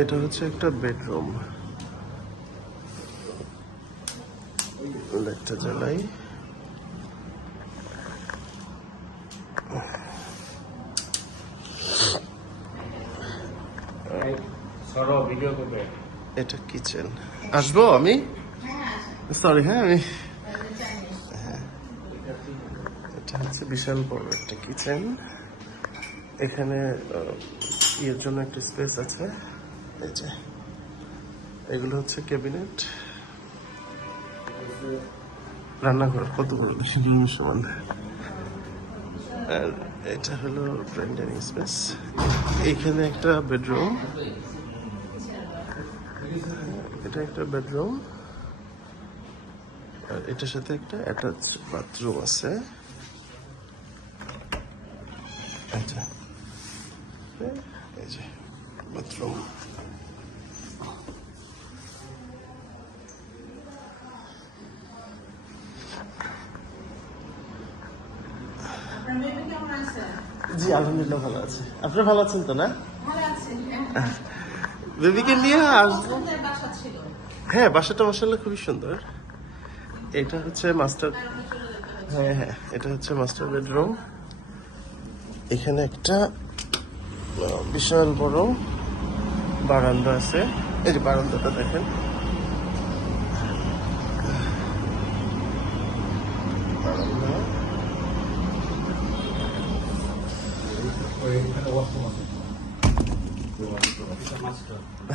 এটা হচ্ছে একটা বেডরুম। লাইটটা জ্বালাই। এটা কিচেন। আসবো আমি, সরি। হ্যাঁ, আমি এটা হচ্ছে বিশাল বড় একটা কিচেন। এখানে ইয়ের জন্য একটা স্পেস আছে। এই যে এগুলো হচ্ছে ক্যাবিনেট। রান্নাঘর কত বড়, সমান। আর এটা হলো ড্রয়িং ডাইনিং স্পেস। এইখানে একটা বেডরুম, এটা একটা বেডরুম, আর এটার সাথে একটা অ্যাটাচ বাথরুম আছে। আচ্ছা, এই যে বাথরুম। জি আলহামদুলিল্লাহ ভালো আছে। আপনি ভালো আছেন তো? না, বেবিকে নিয়ে আসবো। হ্যাঁ, বাসাটা মাশাআল্লাহ খুবই সুন্দর। এটা হচ্ছে মাস্টার, হ্যাঁ, এটা হচ্ছে মাস্টার বেডরুম। এখানে একটা বিশাল বড় বারান্দা আছে। এই যে বারান্দাটা দেখেন। বারান্দা,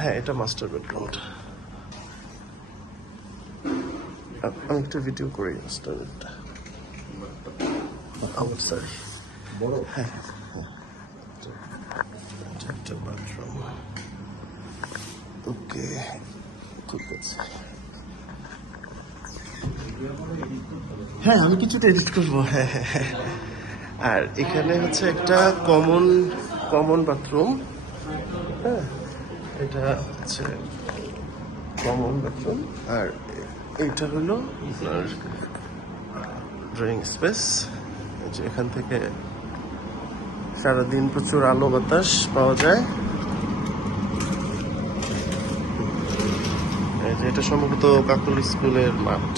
হ্যাঁ, এটা মাস্টার বেডরুম। আমি একটা ভিডিও করি মাস্টার বেডটা। সরি, বড়। হ্যাঁ, একটা বাথরুম। ওকে, ঠিক আছে। হ্যাঁ, আমি কিছুটা এডিট করবো। হ্যাঁ। আর এখানে হচ্ছে একটা কমন বাথরুম। হ্যাঁ, এটা হচ্ছে কমন বাথরুম। আর এইটা হলো আপনার ড্রয়িং স্পেস। এখান থেকে সারাদিন প্রচুর আলো বাতাস পাওয়া যায়। এটা সম্ভবত কাকুল স্কুলের মাঠ।